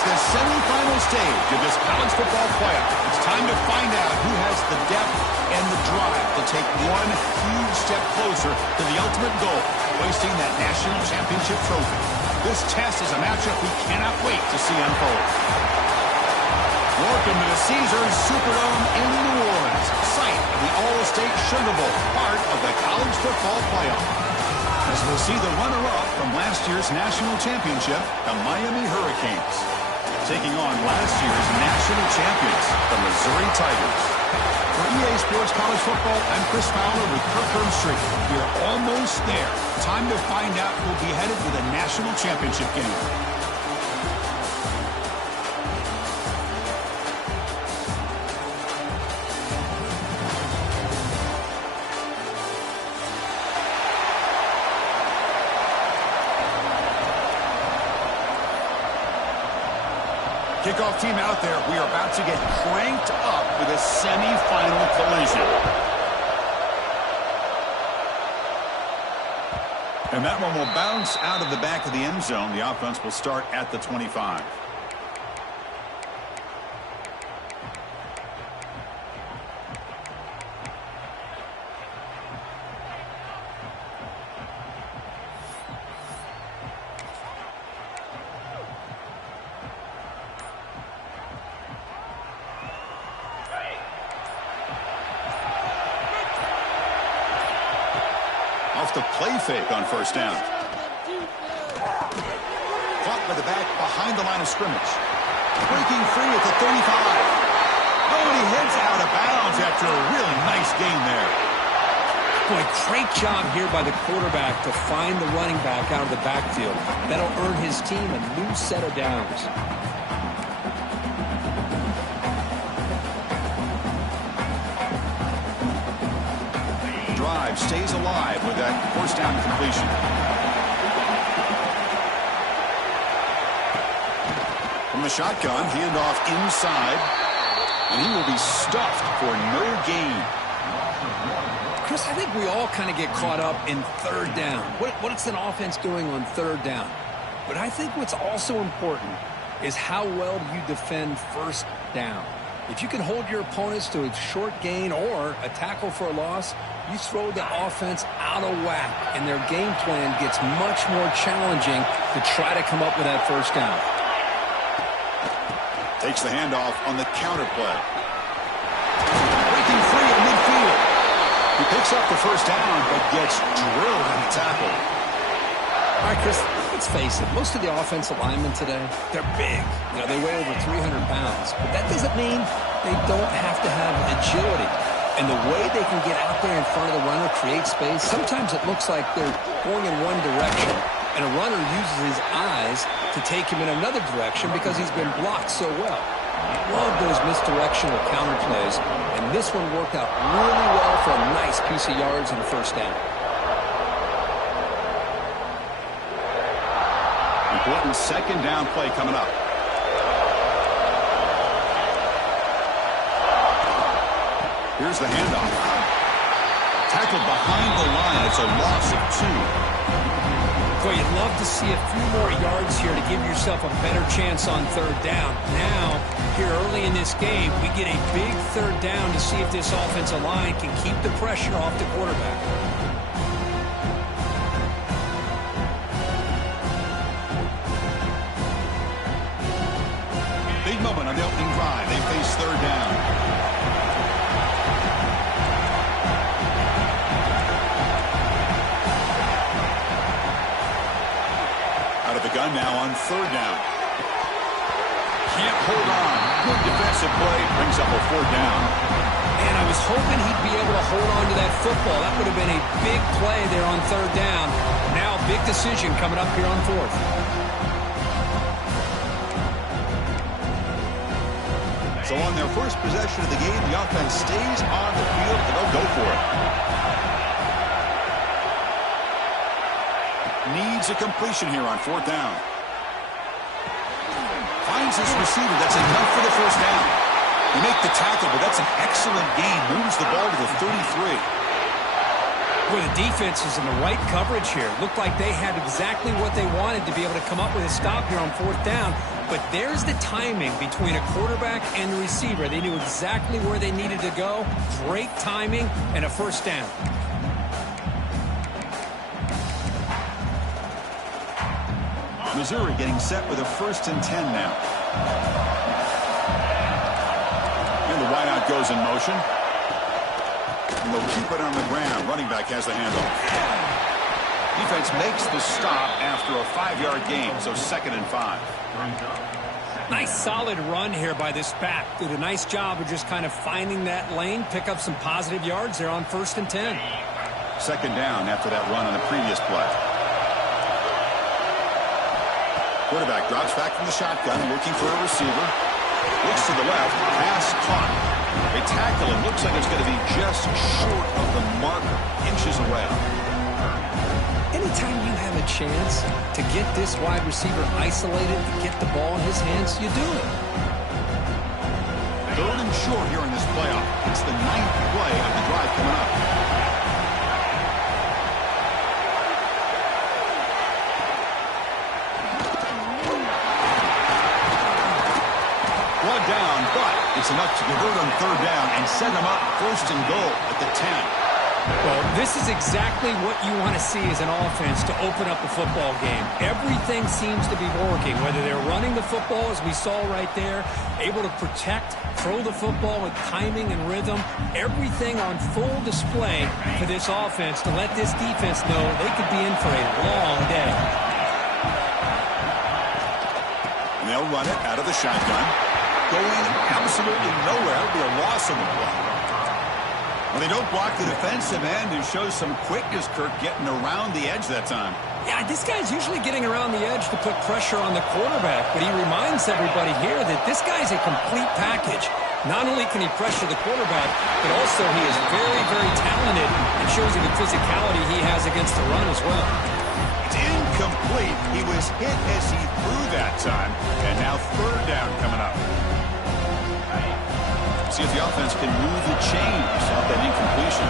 It's the semifinal stage of this college football playoff. It's time to find out who has the depth and the drive to take one huge step closer to the ultimate goal, hoisting that national championship trophy. This test is a matchup we cannot wait to see unfold. Welcome to the Caesars Superdome in New Orleans, site of the All-State Sugar Bowl, part of the college football playoff. As we'll see the runner-up from last year's national championship, the Miami Hurricanes, taking on last year's national champions, the Missouri Tigers. For EA Sports College Football, I'm Chris Fowler with Kirk Herbstreit. We're almost there. Time to find out who'll be headed to the national championship game. Kickoff team out there. We are about to get cranked up with a semifinal collision. And that one will bounce out of the back of the end zone. The offense will start at the 25. Off the play fake on first down. Caught by the back behind the line of scrimmage. Breaking free at the 35. Oh, and he heads out of bounds after a really nice gain there. Boy, great job here by the quarterback to find the running back out of the backfield. That'll earn his team a new set of downs. Drive stays alive with that first down completion. From the shotgun, handoff inside, and he will be stuffed for no gain. Chris, I think we all kind of get caught up in third down. What's an offense doing on third down? But I think what's also important is how well do you defend first down. If you can hold your opponents to a short gain or a tackle for a loss, you throw the offense out of whack, and their game plan gets much more challenging to try to come up with that first down. Takes the handoff on the counter play. Breaking free in midfield. He picks up the first down, but gets drilled in the tackle. All right, Chris, let's face it. Most of the offensive linemen today, they're big. You know, they weigh over 300 pounds. But that doesn't mean they don't have to have agility. And the way they can get out there in front of the runner, create space, sometimes it looks like they're going in one direction, and a runner uses his eyes to take him in another direction because he's been blocked so well. Love those misdirectional counter plays, and this one worked out really well for a nice piece of yards and a first down. Important second down play coming up. Here's the handoff. Tackled behind the line. It's a loss of 2. Boy, you'd love to see a few more yards here to give yourself a better chance on third down. Now, here early in this game, we get a big third down to see if this offensive line can keep the pressure off the quarterback. Big moment on the opening drive. They face third down. Out of the gun now on third down. Can't hold on. Good defensive play. Brings up a fourth down. And I was hoping he'd be able to hold on to that football. That would have been a big play there on third down. Now, big decision coming up here on fourth. So on their first possession of the game, the offense stays on the field, and they'll go for it. Needs a completion here on fourth down. Finds his receiver. That's enough for the first down. You make the tackle, but that's an excellent gain. Moves the ball to the 33. Boy, the defense is in the right coverage here. Looked like they had exactly what they wanted to be able to come up with a stop here on fourth down. But there's the timing between a quarterback and the receiver. They knew exactly where they needed to go. Great timing and a first down. Missouri getting set with a 1st and 10 now. And the wideout goes in motion. And they'll keep it on the ground. Running back has the handoff. Defense makes the stop after a 5-yard gain, so 2nd and 5. Nice solid run here by this back. Did a nice job of just kind of finding that lane, pick up some positive yards there on 1st and 10. 2nd down after that run on the previous play. Quarterback drops back from the shotgun, looking for a receiver. Looks to the left, pass caught. They tackle it. Looks like it's going to be just short of the marker, inches away. Anytime you have a chance to get this wide receiver isolated and get the ball in his hands, you do it. 3rd and short here in this playoff. It's the 9th play of the drive coming up. One down, but it's enough to convert on 3rd down and set them up 1st and goal at the 10. Well, this is exactly what you want to see as an offense to open up a football game. Everything seems to be working, whether they're running the football, as we saw right there, able to protect, throw the football with timing and rhythm, everything on full display for this offense to let this defense know they could be in for a long day. And they'll run it out of the shotgun. Going absolutely nowhere. It'll be a loss on the play. Well, they don't block the defensive end and shows some quickness, Kirk, getting around the edge that time. Yeah, this guy's usually getting around the edge to put pressure on the quarterback, but he reminds everybody here that this guy's a complete package. Not only can he pressure the quarterback, but also he is very, very talented and shows you the physicality he has against the run as well. It's incomplete. He was hit as he threw that time, and now 3rd down coming up. See if the offense can move the chains off that incompletion.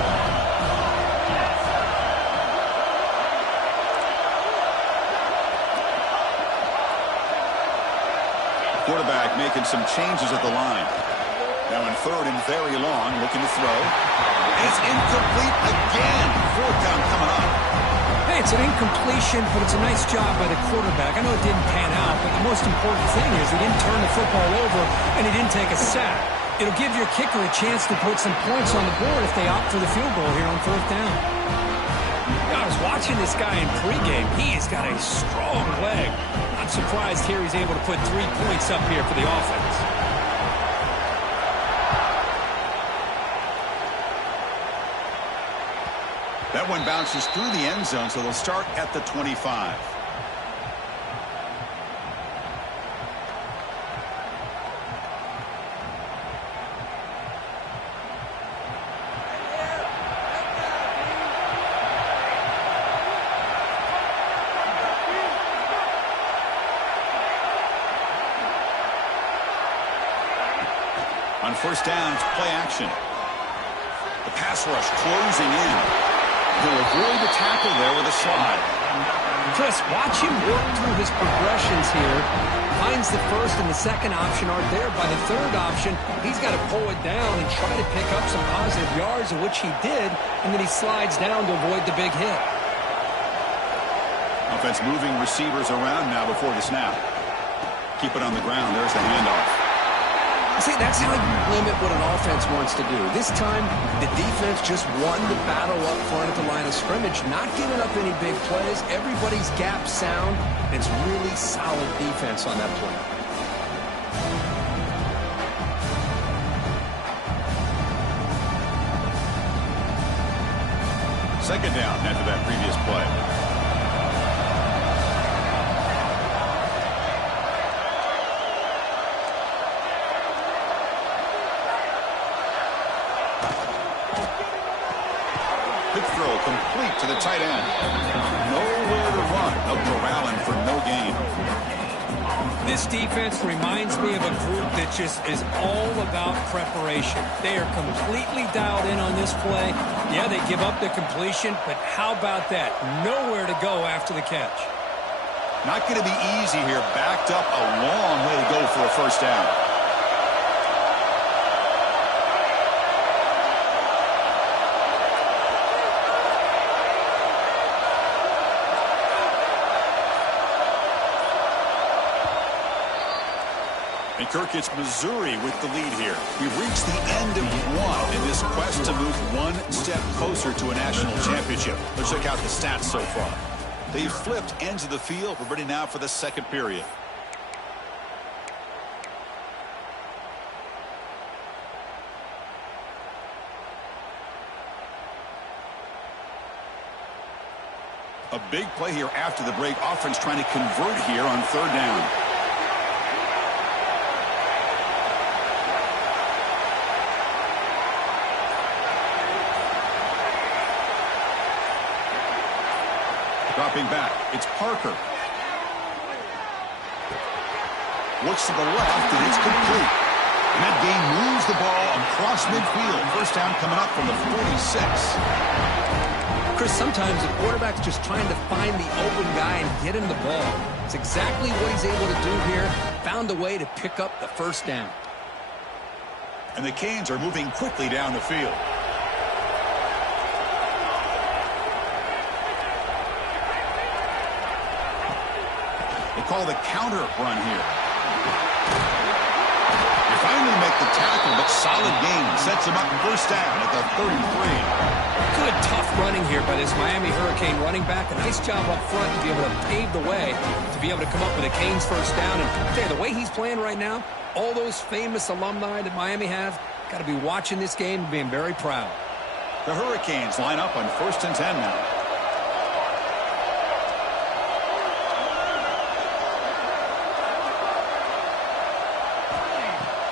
Quarterback making some changes at the line. Now in 3rd and very long, looking to throw. And it's incomplete again. 4th down coming up. Hey, it's an incompletion, but it's a nice job by the quarterback. I know it didn't pan out, but the most important thing is he didn't turn the football over and he didn't take a sack. It'll give your kicker a chance to put some points on the board if they opt for the field goal here on 4th down. I was watching this guy in pregame. He has got a strong leg. I'm surprised here he's able to put 3 points up here for the offense. That one bounces through the end zone, so they'll start at the 25. On 1st down, it's play action. The pass rush closing in. He'll avoid the tackle there with a slide. Chris, watch him work through his progressions here. Finds the 1st and the 2nd option aren't there. By the 3rd option, he's got to pull it down and try to pick up some positive yards, of which he did, and then he slides down to avoid the big hit. Offense moving receivers around now before the snap. Keep it on the ground. There's the handoff. See, that's how you limit what an offense wants to do. This time, the defense just won the battle up front at the line of scrimmage, not giving up any big plays. Everybody's gap sound. It's really solid defense on that play. Second down after that previous play. Quick throw complete to the tight end. Nowhere to run. Out corralling for no gain. This defense reminds me of a group that just is all about preparation. They are completely dialed in on this play. Yeah, they give up the completion, but how about that? Nowhere to go after the catch. Not going to be easy here. Backed up a long way to go for a first down. And Kirk, it's Missouri with the lead here. We've reached the end of one in this quest to move one step closer to a national championship. Let's check out the stats so far. They've flipped ends of the field. We're ready now for the second period. A big play here after the break. Offense trying to convert here on third down. Dropping back, it's Parker. Looks to the left, and it's complete. And that game moves the ball across midfield. First down coming up from the 46. Chris, sometimes the quarterback's just trying to find the open guy and get him the ball. It's exactly what he's able to do here. Found a way to pick up the first down. And the Canes are moving quickly down the field. They call the counter run here. They finally make the tackle, but solid gain. Sets him up first down at the 33. Good, tough running here by this Miami Hurricane running back. A nice job up front to be able to pave the way, to be able to come up with a Canes first down. And I'll tell you, the way he's playing right now, all those famous alumni that Miami has, got to be watching this game and being very proud. The Hurricanes line up on 1st and 10 now.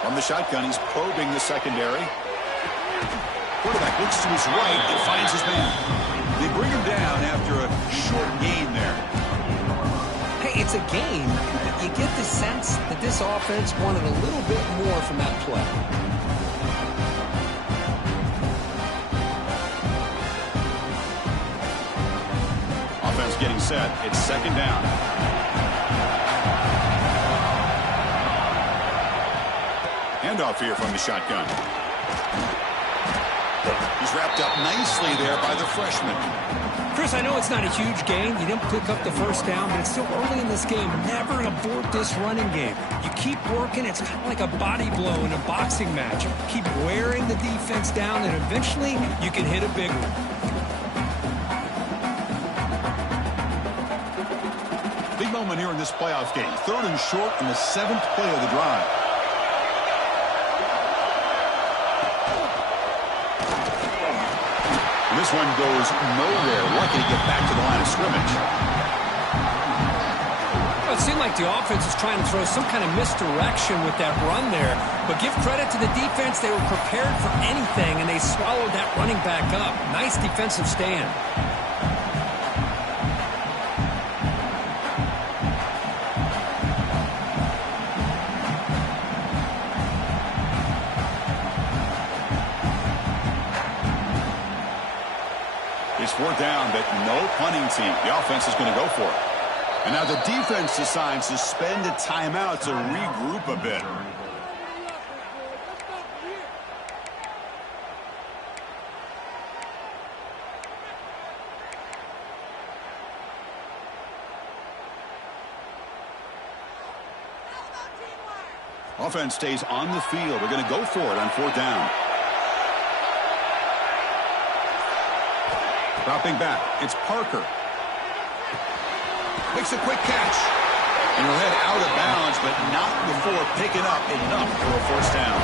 From the shotgun, he's probing the secondary. Quarterback looks to his right and finds his man. They bring him down after a short gain there. Hey, it's a game, but you get the sense that this offense wanted a little bit more from that play. Offense getting set. It's second down. Handoff here from the shotgun. He's wrapped up nicely there by the freshman. Chris, I know it's not a huge gain. You didn't pick up the first down, but it's still early in this game. Never abort this running game. You keep working. It's kind of like a body blow in a boxing match. Keep wearing the defense down, and eventually you can hit a big one. Big moment here in this playoff game. 3rd and short in the 7th play of the drive. This one goes nowhere. Lucky to get back to the line of scrimmage. Well, it seemed like the offense was trying to throw some kind of misdirection with that run there. But give credit to the defense. They were prepared for anything, and they swallowed that running back up. Nice defensive stand. It's 4th down, but no punting team. The offense is going to go for it. And now the defense decides to spend a timeout to regroup a bit. Offense stays on the field. They're going to go for it on 4th down. Dropping back, it's Parker. Makes a quick catch. And he'll head out of bounds, but not before picking up enough for a first down.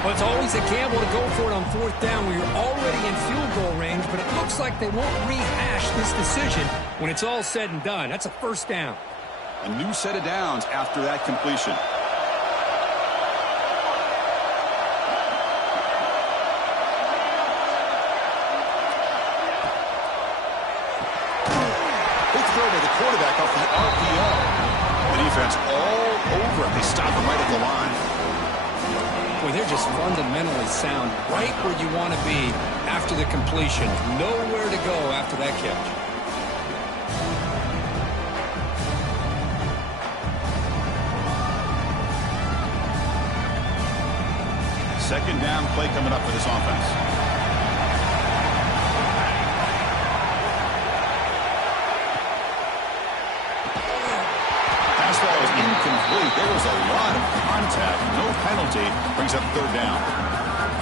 Well, it's always a gamble to go for it on 4th down where you're already in field goal range, but it looks like they won't rehash this decision when it's all said and done. That's a first down. A new set of downs after that completion. Quarterback off the RPO. The defense all over him. They stop him right at the line. Boy, they're just fundamentally sound. Right where you want to be after the completion. Nowhere to go after that catch. Second down play coming up for this offense. Pass ball is incomplete. There was a lot of contact. No penalty. Brings up third down.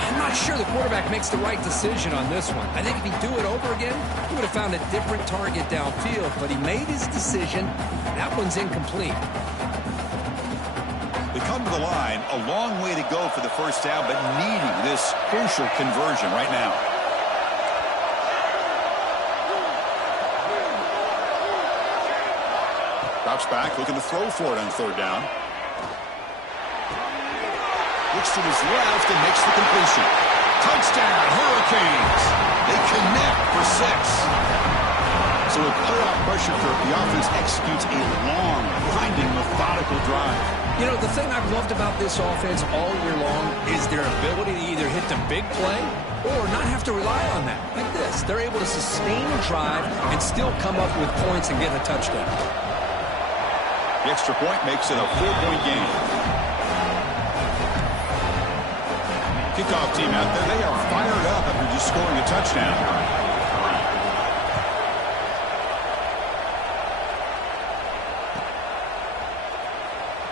I'm not sure the quarterback makes the right decision on this one. I think if he'd do it over again, he would have found a different target downfield, but he made his decision. That one's incomplete. They come to the line, a long way to go for the first down, but needing this crucial conversion right now. Drops back, looking to throw for it on third down. Looks to his left and makes the completion. Touchdown, Hurricanes. They connect for 6. So with playoff pressure curve, the offense executes a long, grinding, methodical drive. You know, the thing I've loved about this offense all year long is their ability to either hit the big play or not have to rely on that. Like this, they're able to sustain a drive and still come up with points and get a touchdown. The extra point makes it a 4-point game. Kickoff team out there, they are fired up after just scoring a touchdown.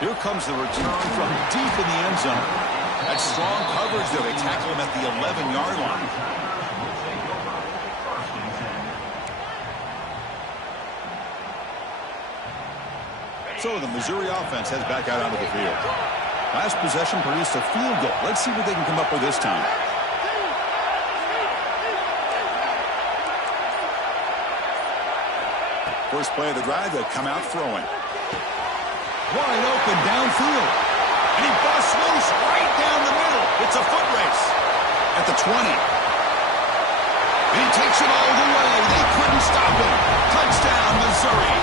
Here comes the return from deep in the end zone. That strong coverage there, they tackle him at the 11-yard line. So the Missouri offense heads back out onto the field. Last possession produced a field goal. Let's see what they can come up with this time. First play of the drive, they'll come out throwing. Wide open downfield. And he busts loose right down the middle. It's a foot race at the 20. And he takes it all the way. They couldn't stop him. Touchdown, Missouri.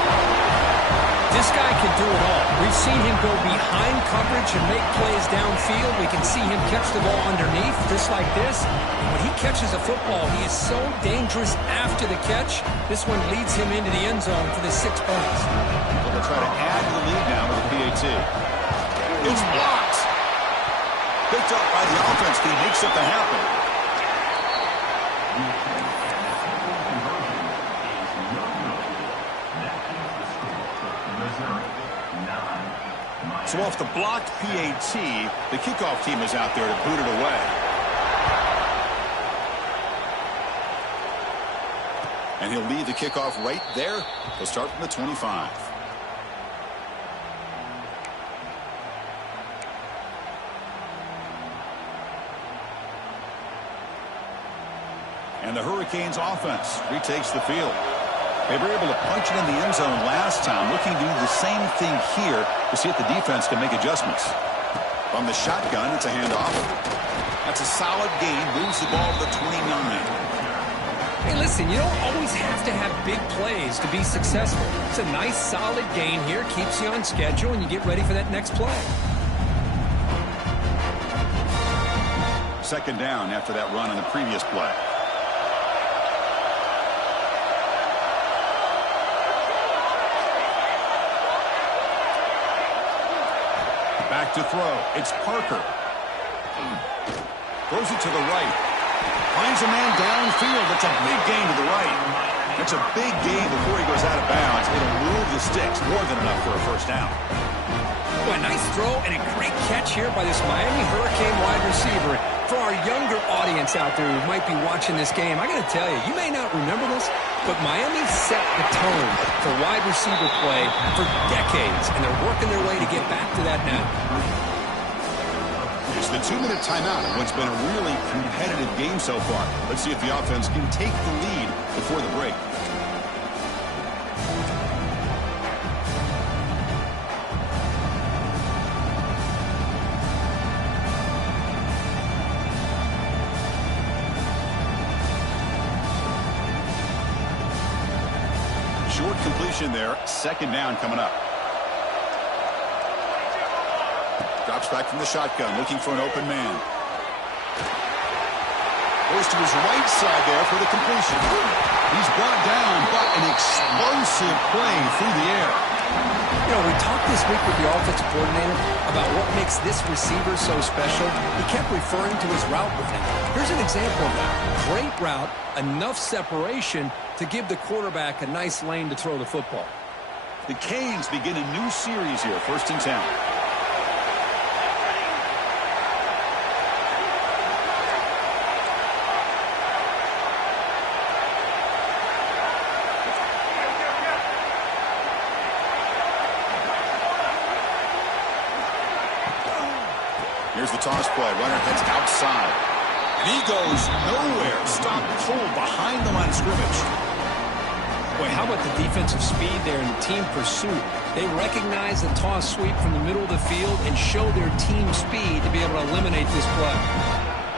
This guy can do it all. We've seen him go behind coverage and make plays downfield. We can see him catch the ball underneath, just like this. When he catches a football, he is so dangerous after the catch. This one leads him into the end zone for the 6 points. Well, they'll try to add to the lead now with the PAT. It's blocked. Picked up by the offense team. Makes it to happen. So off the blocked PAT, the kickoff team is out there to boot it away. And he'll lead the kickoff right there. He'll start from the 25. And the Hurricanes offense retakes the field. They were able to punch it in the end zone last time, looking to do the same thing here to see if the defense can make adjustments. From the shotgun, it's a handoff. That's a solid gain, moves the ball to the 29. Hey, listen, you don't always have to have big plays to be successful. It's a nice, solid gain here, keeps you on schedule, and you get ready for that next play. Second down after that run on the previous play. Back to throw. It's Parker. Throws it to the right. Finds a man downfield. That's a big gain to the right. That's a big gain before he goes out of bounds. It'll move the sticks. More than enough for a first down. Boy, a nice throw and a great catch here by this Miami Hurricane wide receiver. For our younger audience out there who might be watching this game, I got to tell you, you may not remember this, but Miami set the tone for wide receiver play for decades, and they're working their way to get back to that now. It's the 2-minute timeout of what's been a really competitive game so far. Let's see if the offense can take the lead before the break. Short completion there. Second down coming up. Drops back from the shotgun, looking for an open man. Goes to his right side there for the completion. He's brought down, but an explosive play through the air. You know, we talked this week with the offensive coordinator about what makes this receiver so special. He kept referring to his route running. Here's an example of that. Great route, enough separation to give the quarterback a nice lane to throw the football. The Canes begin a new series here, 1st and 10. Here's the toss play. Runner heads outside. And he goes nowhere. Stopped cold behind the line of scrimmage. Boy, how about the defensive speed there in the team pursuit? They recognize the toss sweep from the middle of the field and show their team speed to be able to eliminate this play.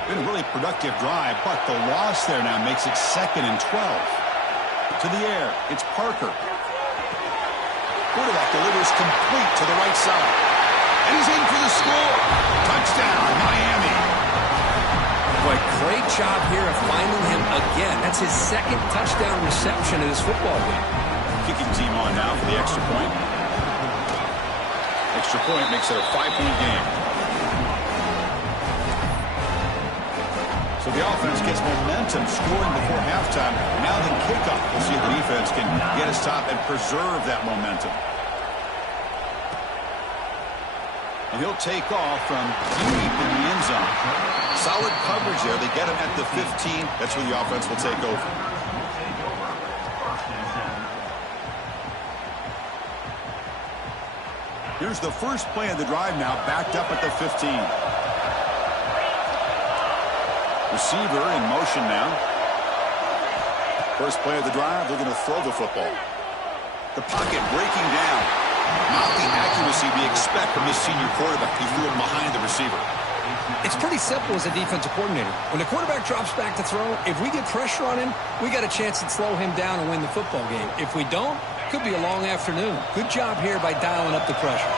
Been a really productive drive, but the loss there now makes it 2nd and 12. To the air, it's Parker. Quarterback delivers complete to the right side. And he's in for the score. Touchdown, Miami. Boy, great job here of finding him again. That's his 2nd touchdown reception in this football game. Kicking team on now for the extra point. Extra point makes it a 5-point game. So the offense gets momentum scoring before halftime. Now then kickoff. We'll see if the defense can get a stop and preserve that momentum. And he'll take off from deep in the end zone. Solid coverage there. They get him at the 15. That's where the offense will take over. Here's the first play of the drive now, backed up at the 15. Receiver in motion now. First play of the drive, they're going to throw the football. The pocket breaking down. Not the accuracy we expect from this senior quarterback. He threw it behind the receiver. It's pretty simple as a defensive coordinator. When the quarterback drops back to throw, if we get pressure on him, we got a chance to slow him down and win the football game. If we don't, could be a long afternoon. Good job here by dialing up the pressure.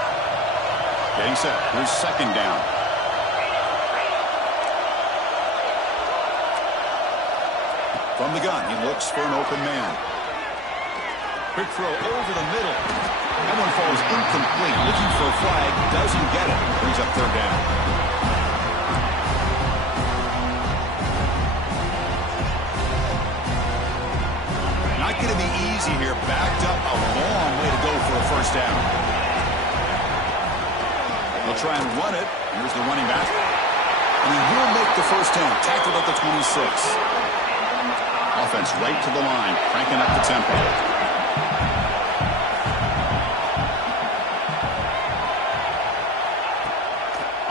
Getting set. Here's 2nd down. From the gun, he looks for an open man. Quick throw over the middle. That one falls incomplete. Looking for a flag. Doesn't get it. Brings up 3rd down. Not going to be easy here. Backed up a long way to go for a 1st down. They'll try and run it. Here's the running back. And he will make the 1st down. Tackled at the 26. Offense right to the line. Cranking up the tempo.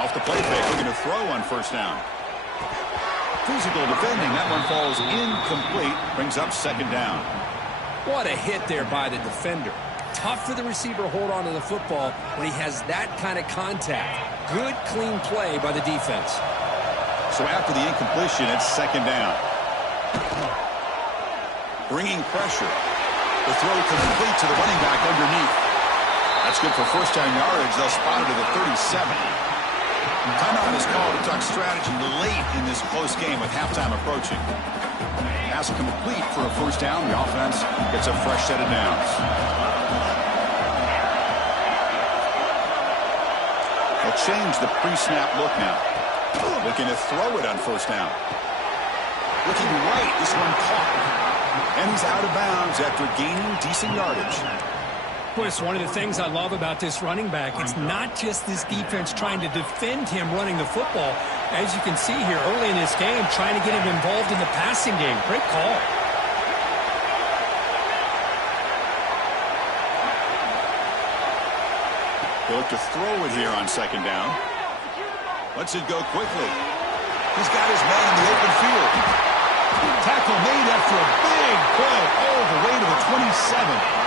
Off the play fake, we're going to throw on 1st down. Physical defending. That one falls incomplete. Brings up 2nd down. What a hit there by the defender. Tough for the receiver to hold on to the football when he has that kind of contact. Good, clean play by the defense. So after the incompletion, it's 2nd down. Bringing pressure. The throw complete to the running back underneath. That's good for 1st down yardage. They'll spot it at the 37. Timeout is called to talk strategy late in this close game with halftime approaching. Pass complete for a 1st down. The offense gets a fresh set of downs. They'll change the pre-snap look now. Looking to throw it on 1st down. Looking right. This one caught. And he's out of bounds after gaining decent yardage. Boy, it's one of the things I love about this running back. It's not just this defense trying to defend him running the football. As you can see here early in this game, trying to get him involved in the passing game. Great call. They look to throw it here on 2nd down. Lets it go quickly. He's got his man in the open field. Tackle made after a big play all the way to the 27.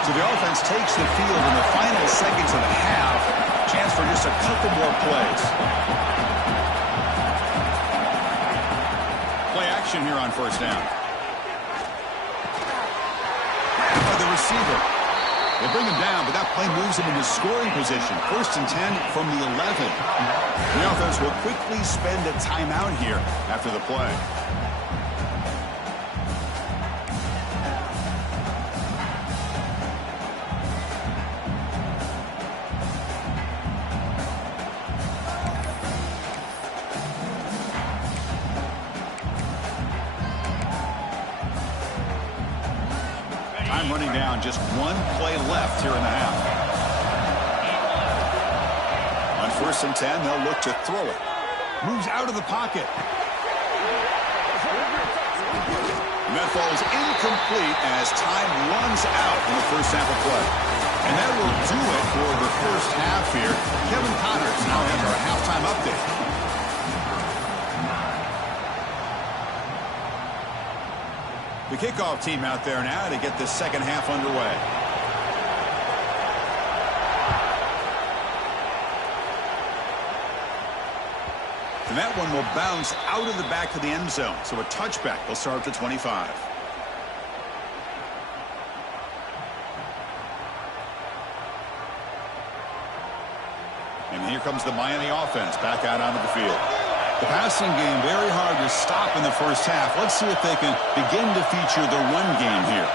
So the offense takes the field in the final seconds of the half. Chance for just a couple more plays. Play action here on 1st down. By the receiver. They bring him down, but that play moves him into scoring position. 1st and 10 from the 11. The offense will quickly spend a timeout here after the play. time running down. Just one play left here in the half. On 1st and 10, they'll look to throw it. Moves out of the pocket. And that falls incomplete as time runs out in the first half of play. And that will do it for the first half here. Kevin Connors now has our halftime update. The kickoff team out there now to get this second half underway. And that one will bounce out of the back of the end zone. So a touchback will start at the 25. And here comes the Miami offense back out onto the field. The passing game very hard to stop in the first half. Let's see if they can begin to feature the run game here.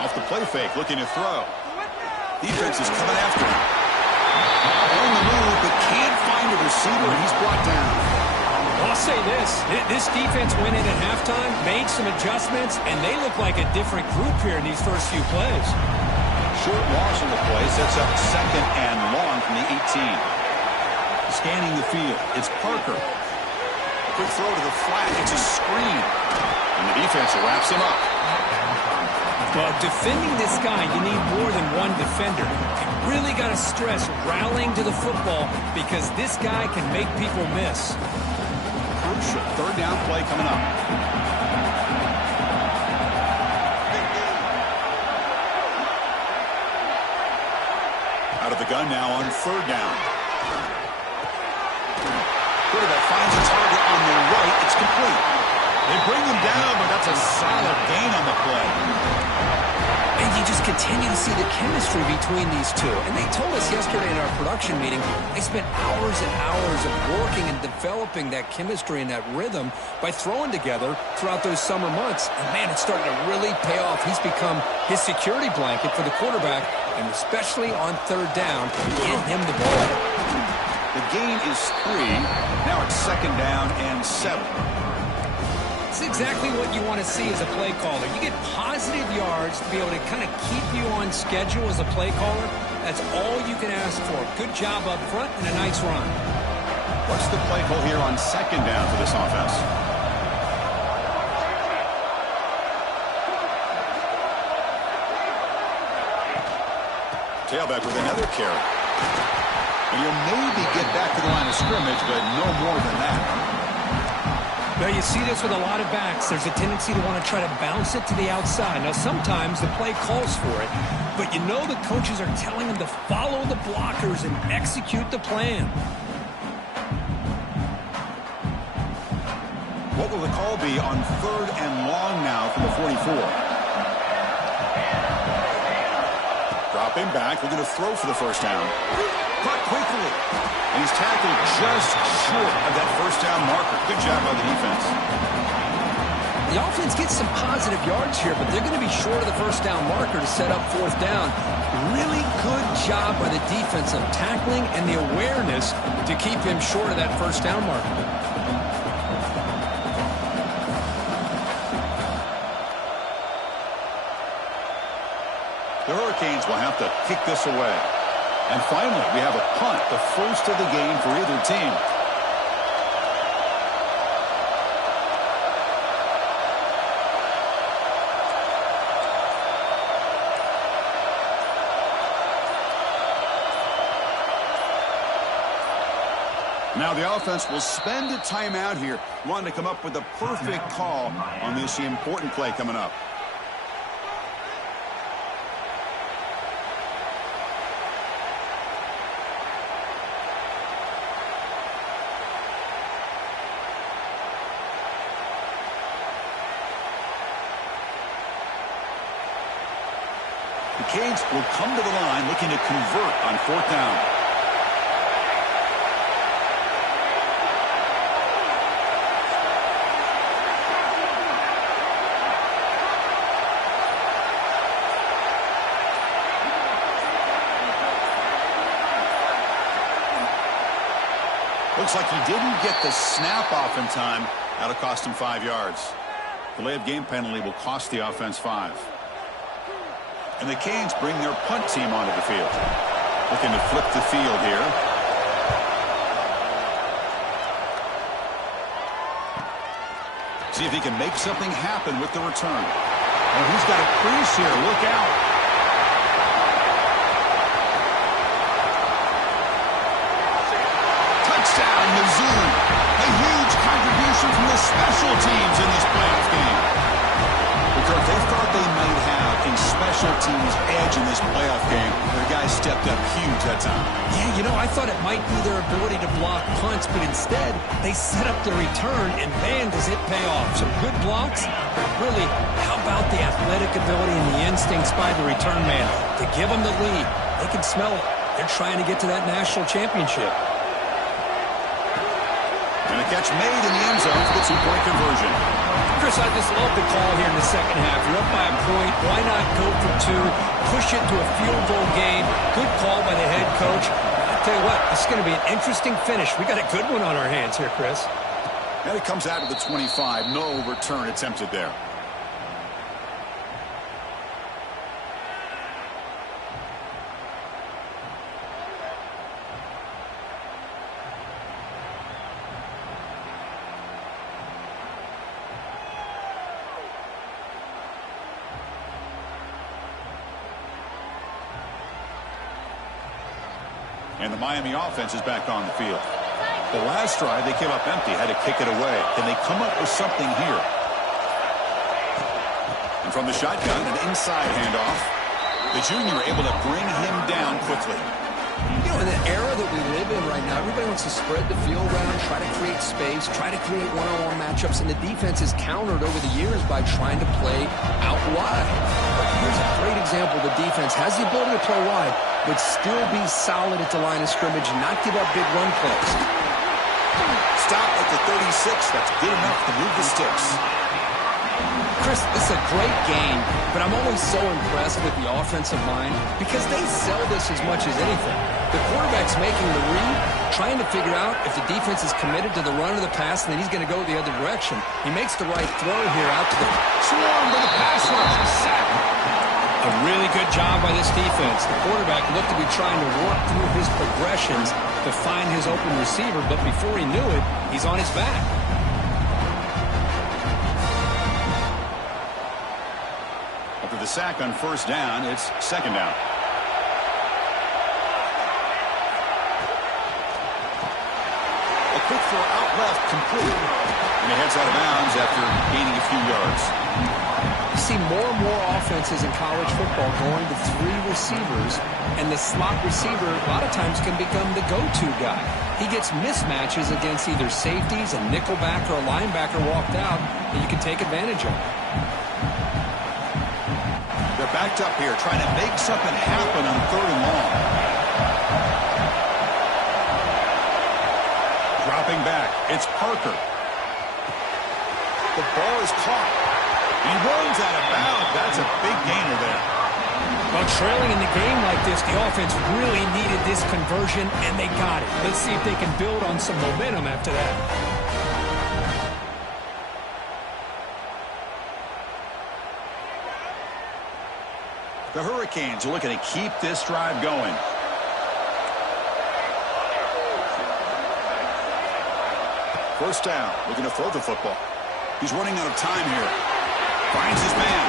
Off the play fake, looking to throw. Defense is coming after him. On the move, but can't find a receiver, and he's brought down. Well, I'll say this defense went in at halftime, made some adjustments, and they look like a different group here in these first few plays. Short loss on the play sets up 2nd and long from the 18. Scanning the field, it's Parker. A quick throw to the flat, it's a screen. And the defense wraps him up. Well, defending this guy, you need more than one defender. You really got to stress rallying to the football because this guy can make people miss. Crucial 3rd down play coming up. Out of the gun now on 3rd down. Quarterback finds a target on the right. It's complete. They bring him down, but that's a solid gain on the play. And you just continue to see the chemistry between these two. And they told us yesterday in our production meeting, they spent hours and hours of working and developing that chemistry and that rhythm by throwing together throughout those summer months. And, man, it's starting to really pay off. He's become his security blanket for the quarterback, and especially on 3rd down, get him the ball. The gain is 3. Now it's 2nd down and 7. It's exactly what you want to see as a play caller. You get positive yards to be able to kind of keep you on schedule as a play caller. That's all you can ask for. Good job up front and a nice run. What's the play call here on 2nd down for this offense? Tailback with another carry. And you'll maybe get back to the line of scrimmage, but no more than that. Now, you see this with a lot of backs. There's a tendency to want to try to bounce it to the outside. Now, sometimes the play calls for it, but you know the coaches are telling them to follow the blockers and execute the plan. What will the call be on 3rd and long now from the 44? Dropping back, looking to throw for the 1st down. Caught quickly. And he's tackled just short of that 1st down marker. Good job by the defense. The offense gets some positive yards here, but they're going to be short of the 1st down marker to set up 4th down. Really good job by the defense of tackling and the awareness to keep him short of that 1st down marker. The Hurricanes will have to kick this away. And finally, we have a punt, the first of the game for either team. Now the offense will spend a timeout here, wanting to come up with the perfect call on this important play coming up. The Canes will come to the line looking to convert on 4th down. Looks like he didn't get the snap off in time. That'll cost him 5 yards. Delay of game penalty will cost the offense 5. And the Canes bring their punt team onto the field. Looking to flip the field here. See if he can make something happen with the return. Oh, he's got a crease here. Look out. Touchdown, Mizzou. A huge contribution from the special teams in this playoff game. Because they thought they might have a special teams edge in this playoff game. Their guys stepped up huge that time. Yeah, you know, I thought it might be their ability to block punts, but instead they set up the return, and man, does it pay off. Some good blocks, but really, how about the athletic ability and the instincts by the return man to give them the lead? They can smell it. They're trying to get to that national championship. And a catch made in the end zone for the two-point conversion. Chris, I just love the call here in the second half. You're up by a point. Why not go for two? Push it to a field goal game. Good call by the head coach. I'll tell you what, this is going to be an interesting finish. We got a good one on our hands here, Chris. And it comes out of the 25. No return attempted there. And the Miami offense is back on the field. The last drive, they came up empty, had to kick it away. Can they come up with something here? And from the shotgun, an inside handoff. The junior able to bring him down quickly. You know, in the era that we live in right now, everybody wants to spread the field around, try to create space, try to create one-on-one matchups, and the defense is countered over the years by trying to play out wide. But here's a great example. The defense has the ability to play wide, but still be solid at the line of scrimmage and not give up big run plays. Stop at the 36. That's good enough to move the sticks. Chris, this is a great game, but I'm always so impressed with the offensive line because they sell this as much as anything. The quarterback's making the read, trying to figure out if the defense is committed to the run or the pass, and then he's going to go the other direction. He makes the right throw here out to the swarm to the pass rush. A sack. A really good job by this defense. The quarterback looked to be trying to work through his progressions to find his open receiver, but before he knew it, he's on his back. After the sack on first down, it's second down. A quick throw out left, complete. And he heads out of bounds after gaining a few yards. You see more and more offenses in college football going to three receivers, and the slot receiver a lot of times can become the go-to guy. He gets mismatches against either safeties, a nickelback, or a linebacker walked out that you can take advantage of. They're backed up here trying to make something happen on third and long. Dropping back, it's Parker. The ball is caught. He runs out of bounds. That's a big gainer there. Well, trailing in the game like this, the offense really needed this conversion, and they got it. Let's see if they can build on some momentum after that. The Hurricanes are looking to keep this drive going. First down, looking to throw the football. He's running out of time here. Finds his man.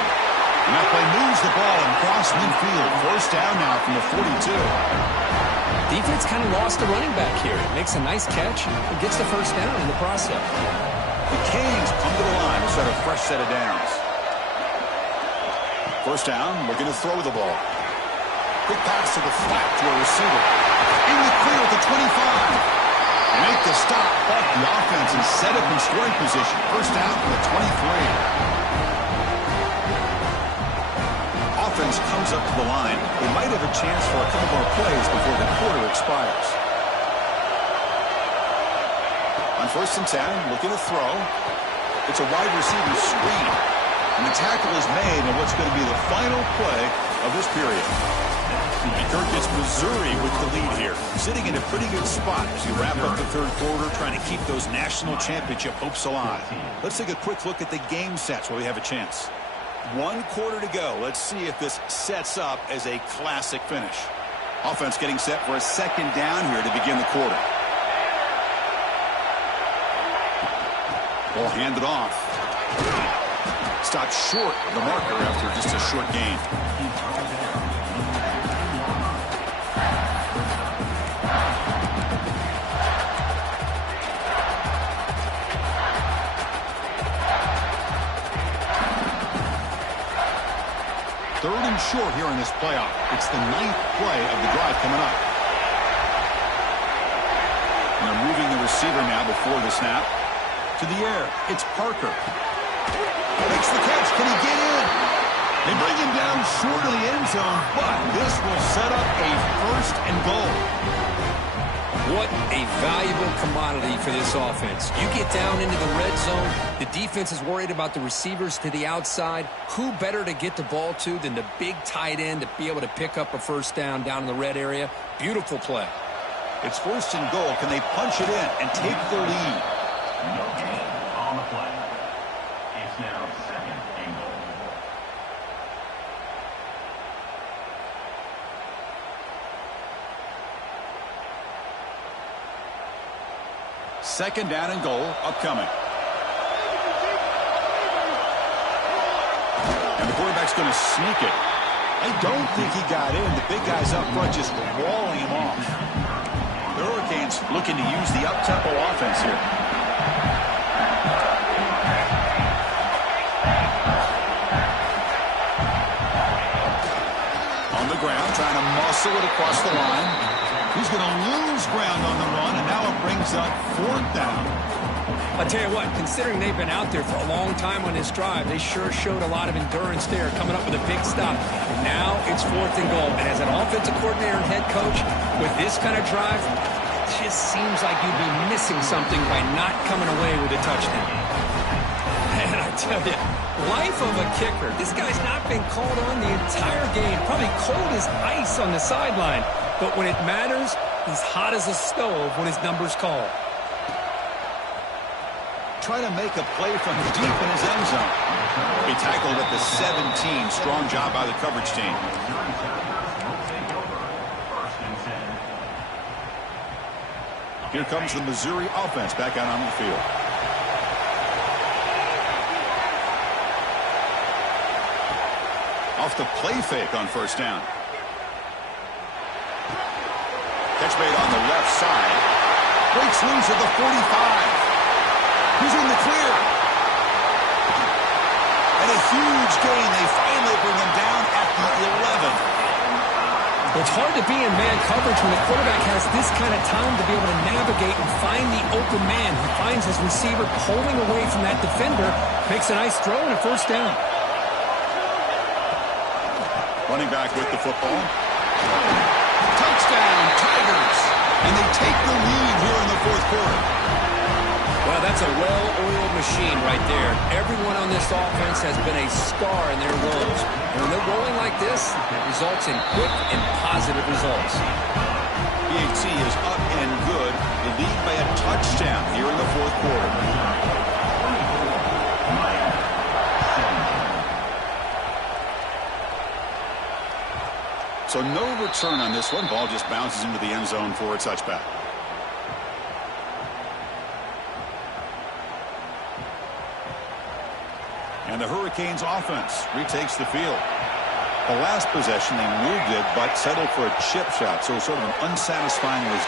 And that play moves the ball across midfield. First down now from the 42. Defense kind of lost a running back here. Makes a nice catch and gets the first down in the process. The Canes come to the line to start a fresh set of downs. First down, looking to throw the ball. Quick pass to the flat to a receiver. In the clear at the 25. Make the stop, but the offense is set up in scoring position. First down from the 23. Offense comes up to the line. They might have a chance for a couple more plays before the quarter expires. On first and 10, looking to throw. It's a wide receiver screen. And the tackle is made on what's going to be the final play of this period. And Kirk gets Missouri with the lead here, sitting in a pretty good spot as you wrap up the third quarter, trying to keep those national championship hopes alive. Let's take a quick look at the game sets where we have a chance. 1 quarter to go. Let's see if this sets up as a classic finish. Offense getting set for a second down here to begin the quarter. Ball handed off. Stopped short of the marker after just a short gain. Third and short here in this playoff. It's the 9th play of the drive coming up. And they're moving the receiver now before the snap. To the air. It's Parker. Makes the catch. Can he get in? They bring him down short of the end zone, but this will set up a 1st and goal. What a valuable commodity for this offense. You get down into the red zone, the defense is worried about the receivers to the outside. Who better to get the ball to than the big tight end to be able to pick up a 1st down in the red area? Beautiful play. It's 1st and goal. Can they punch it in and take the lead? No gain on the play. It's now 2nd and goal. Second down and goal upcoming. And the quarterback's going to sneak it. I don't think he got in. The big guys up front just walling him off. The Hurricanes looking to use the up-tempo offense here. On the ground, trying to muscle it across the line. He's going to lose ground on the run, and now it brings up 4th down. I'll tell you what, considering they've been out there for a long time on this drive, they sure showed a lot of endurance there, coming up with a big stop. And now it's 4th and goal. And as an offensive coordinator and head coach, with this kind of drive, it just seems like you'd be missing something by not coming away with a touchdown. And I tell you, life of a kicker. This guy's not been called on the entire game. Probably cold as ice on the sideline. But when it matters, he's hot as a stove when his number's called. Trying to make a play from deep in his end zone. He tackled at the 17. Strong job by the coverage team. Here comes the Missouri offense back out on the field. Off the play fake on 1st down. Catch made on the left side. Breaks loose at the 45. He's in the clear. And a huge gain. They finally bring him down at the 11. It's hard to be in man coverage when the quarterback has this kind of time to be able to navigate and find the open man. He finds his receiver pulling away from that defender, makes a nice throw and a 1st down. Running back with the football. Touchdown, Tigers. And they take the lead here in the 4th quarter. Well, that's a well-oiled machine right there. Everyone on this offense has been a star in their roles. And when they're rolling like this, it results in quick and positive results. PAT is up and good. The lead by a touchdown here in the 4th quarter. So no return on this one. Ball just bounces into the end zone for a touchback. And the Hurricanes offense retakes the field. The last possession, they moved it, but settled for a chip shot. So sort of an unsatisfying was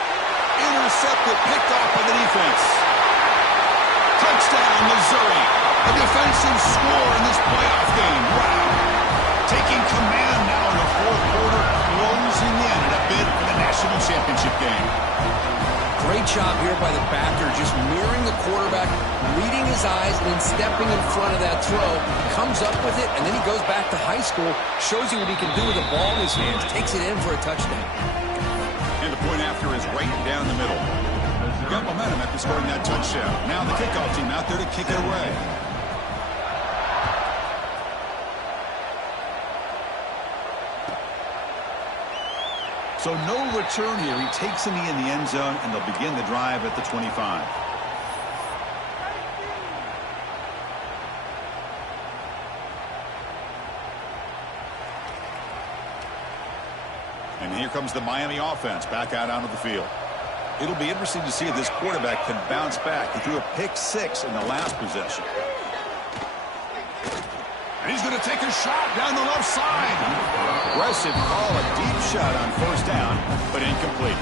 intercepted, picked off by the defense. Touchdown, Missouri. A defensive score in this playoff game. Wow. Taking command now in the 4th quarter, closing in at a bid for the national championship game. Great job here by the backer, just mirroring the quarterback, reading his eyes, and then stepping in front of that throw. Comes up with it, and then he goes back to high school, shows you what he can do with the ball in his hands, takes it in for a touchdown. And the point after is right down the middle. Got momentum after scoring that touchdown. Now the kickoff team out there to kick it away. So no return here. He takes him in the end zone, and they'll begin the drive at the 25. And here comes the Miami offense back out onto the field. It'll be interesting to see if this quarterback can bounce back. He threw a pick-6 in the last possession. And he's going to take a shot down the left side. Aggressive call, a deep shot on first down, but incomplete.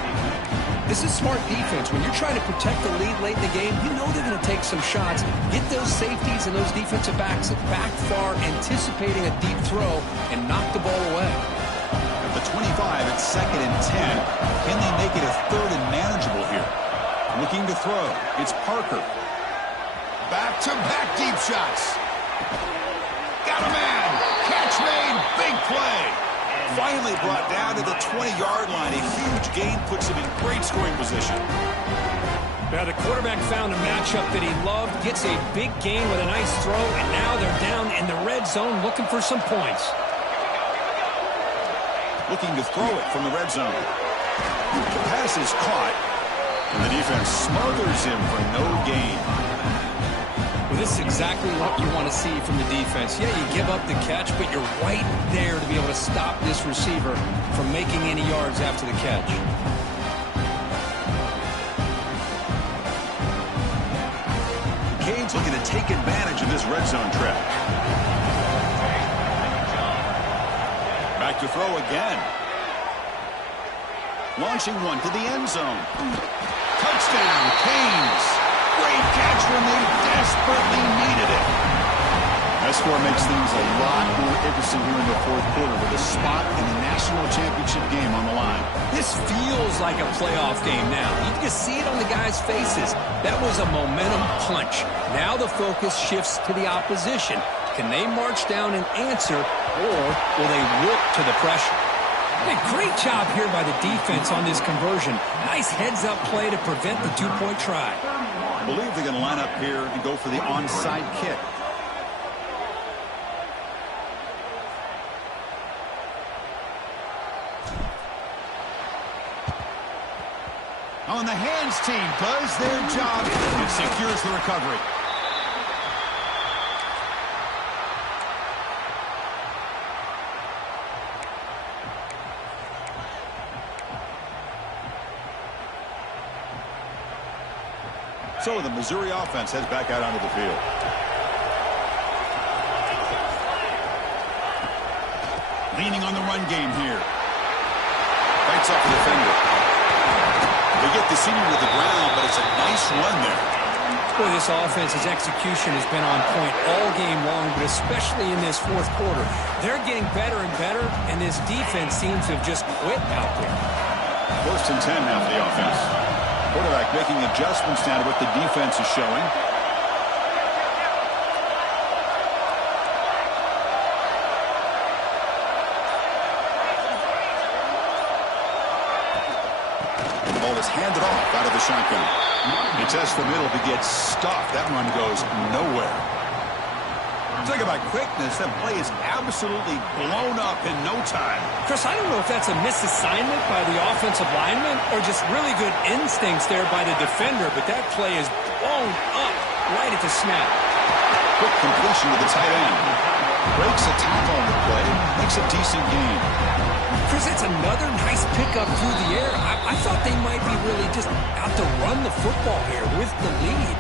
This is smart defense. When you're trying to protect the lead late in the game, you know they're going to take some shots. Get those safeties and those defensive backs back far, anticipating a deep throw, and knock the ball away. At the 25, it's 2nd and 10. Can they make it a 3rd and manageable here? Looking to throw. It's Parker. Back-to-back deep shots. Got a man. Catch made. Big play. Finally brought down to the 20-yard line. A huge gain puts him in great scoring position. Now the quarterback found a matchup that he loved, gets a big gain with a nice throw, and now they're down in the red zone looking for some points. Looking to throw it from the red zone. The pass is caught, and the defense smothers him for no gain. Well, this is exactly what you want to see from the defense. Yeah, you give up the catch, but you're right there to be able to stop this receiver from making any yards after the catch. Canes looking to take advantage of this red zone trap. Back to throw again. Launching one to the end zone. Touchdown, Canes. Great catch when they desperately needed it. That score makes things a lot more interesting here in the 4th quarter with a spot in the national championship game on the line. This feels like a playoff game now. You can see it on the guys' faces. That was a momentum punch. Now the focus shifts to the opposition. Can they march down and answer, or will they wilt to the pressure? Hey, great job here by the defense on this conversion. Nice heads-up play to prevent the 2-point try. I believe they're going to line up here and go for the onside kick. On the hands team does their job and secures the recovery. So the Missouri offense heads back out onto the field. Leaning on the run game here. Fights off the defender. They get the senior to the ground, but it's a nice run there. Boy, this offense's execution has been on point all game long, but especially in this 4th quarter. They're getting better and better, and this defense seems to have just quit out there. 1st and 10 now for the offense. Quarterback making adjustments now to what the defense is showing. The ball is handed off out of the shotgun. He tests the middle to get stuffed. That run goes nowhere. Talk about quickness. That play is absolutely blown up in no time. Chris, I don't know if that's a misassignment by the offensive lineman or just really good instincts there by the defender, but that play is blown up right at the snap. Quick completion to the tight end. Breaks a tackle on the play. Makes a decent gain. Chris, that's another nice pickup through the air. I thought they might be really just out to run the football here with the lead.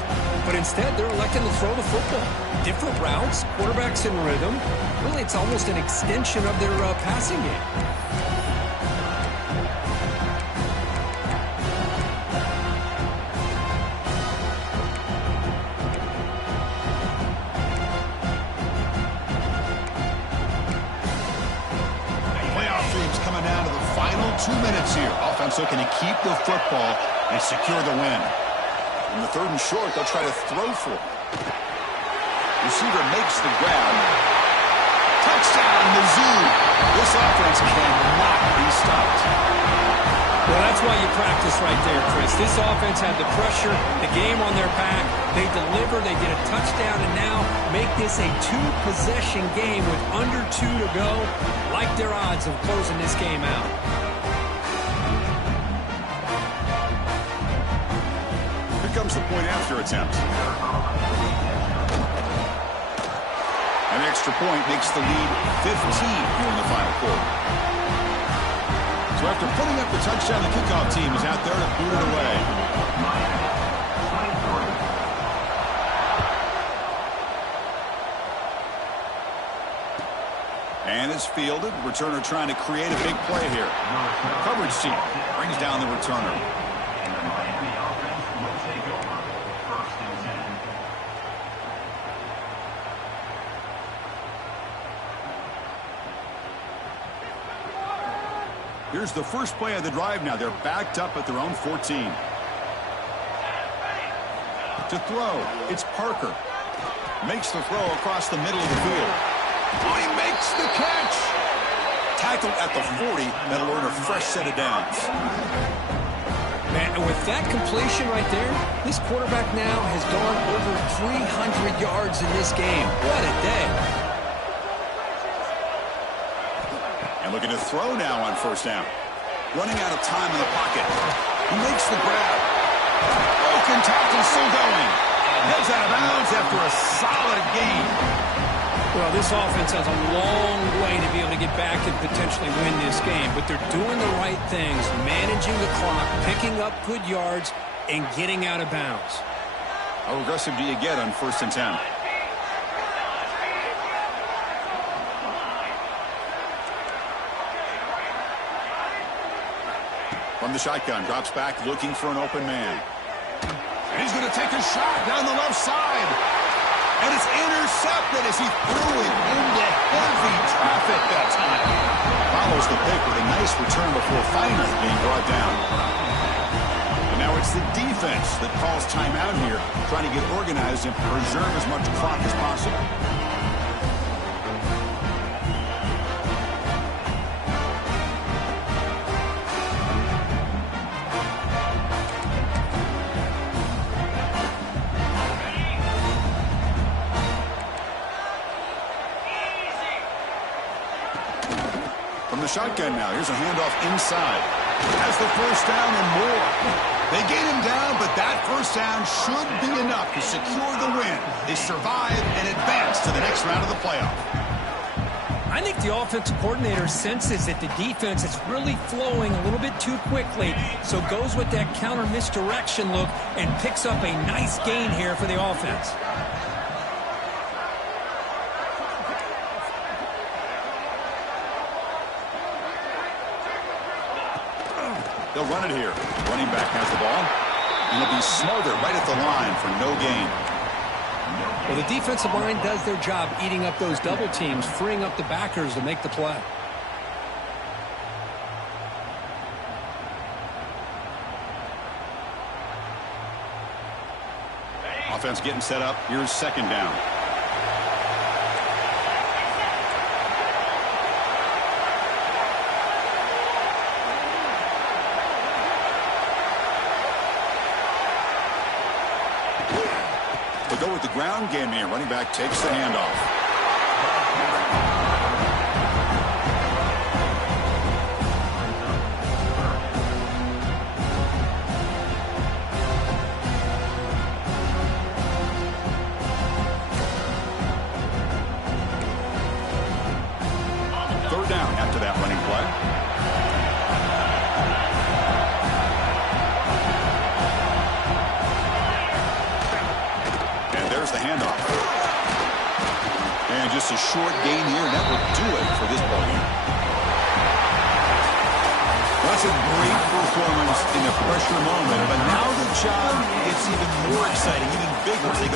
But instead, they're electing to throw the football. Different routes, quarterbacks in rhythm. Really, it's almost an extension of their passing game. Playoff dreams coming down to the final 2 minutes here. Offense looking to keep the football and secure the win. In the 3rd and short, they'll try to throw for it. Receiver makes the grab. Touchdown, Mizzou. This offense cannot be stopped. Well, that's why you practice right there, Chris. This offense had the pressure, the game on their back. They deliver, they get a touchdown, and now make this a 2-possession game with under 2 to go. Like their odds of closing this game out. Comes the point after attempt. An extra point makes the lead 15 here in the final quarter. So after putting up the touchdown, the kickoff team is out there to boot it away. And it's fielded. Returner trying to create a big play here. Coverage team brings down the returner. And the Miami offense will take over. 1st and 10. Here's the first play of the drive now. They're backed up at their own 14. To throw, it's Parker. Makes the throw across the middle of the field. Oh, he makes the catch. Tackled at the 40. That'll earn a fresh set of downs. Man, and with that completion right there, this quarterback now has gone over 300 yards in this game. What a day. And looking to throw now on 1st down. Running out of time in the pocket. He makes the grab. Broken tackle still going. Heads out of bounds after a solid gain. Well, this offense has a long way to be able to get back and potentially win this game, but they're doing the right things, managing the clock, picking up good yards, and getting out of bounds. How aggressive do you get on 1st and 10? From the shotgun, drops back, looking for an open man. And he's going to take a shot down the left side. And it's intercepted as he threw it into heavy traffic that time. Follows the pick with a nice return before finally being brought down. And now it's the defense that calls timeout here, trying to get organized and preserve as much clock as possible. The shotgun now. Here's a handoff inside. Has the 1st down and more. They gain him down, but that 1st down should be enough to secure the win. They survive and advance to the next round of the playoff. I think the offensive coordinator senses that the defense is really flowing a little bit too quickly, so goes with that counter misdirection look and picks up a nice gain here for the offense. They'll run it here. Running back has the ball. And he'll be smothered right at the line for no gain. Well, the defensive line does their job eating up those double teams, freeing up the backers to make the play. Offense getting set up. Here's 2nd down. Go with the ground game here. Running back takes the handoff. Third down after that running play. There's the handoff. And just a short gain here, and that will do it for this ballgame. That's a great performance in a pressure moment, but now the job gets even more exciting, even bigger as they go